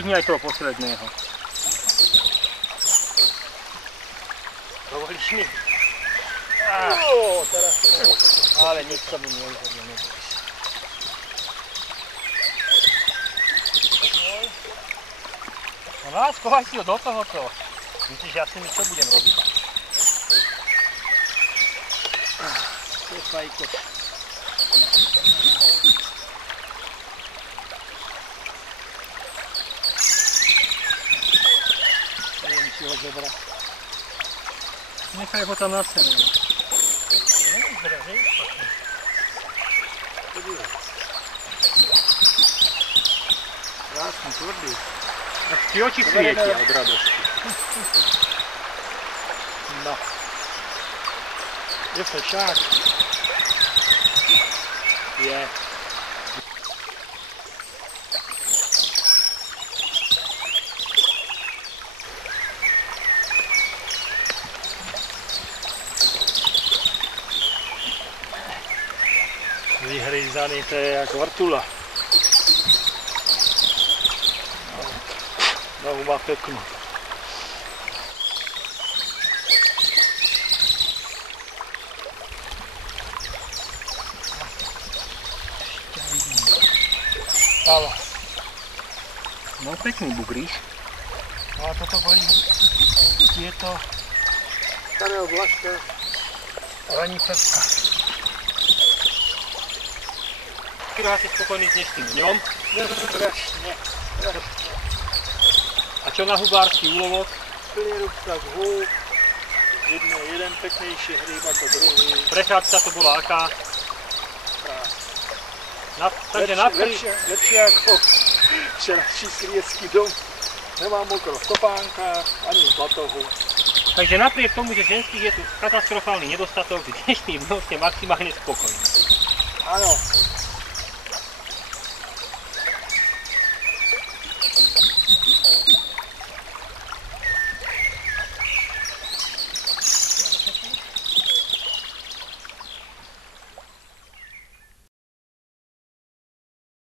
Zdvihni aj toho posledného. Dovolíš mi? Teraz to neboj. Ale nič sa mi neuhodne, neboj. No nás, kovaj si ho do tohoto. Myslíš, ja s nimi čo budem robiť? To je fajko. Neviem si ho zobrať. Nechaj ho tam na scéne. Nevyzerá, že je špatný. Krásny, tvrdý. Až ti oči svietia od radosti. No. Je fešák. Je. Vyhryzaný, to je jak vrtula. Nohu má peknú. Halo. No pekný bugríš. No a toto boli tieto starého Blažka ranicevka. Kýra si spokojný s dnešným dňom? Strašne. A čo na hubársky úlovok? Plný rúbstak húb. Jeden peknejší hríb ako druhý. Prechádzka to bola aká? Takže lepšie ako včerajší sliesky dom. Nemám mokro v topánkach, ani v batohu. Takže napriek tomu, že ženských je tu katastrofálny nedostatok, dnešným dňom ste maximálne spokojní. Áno.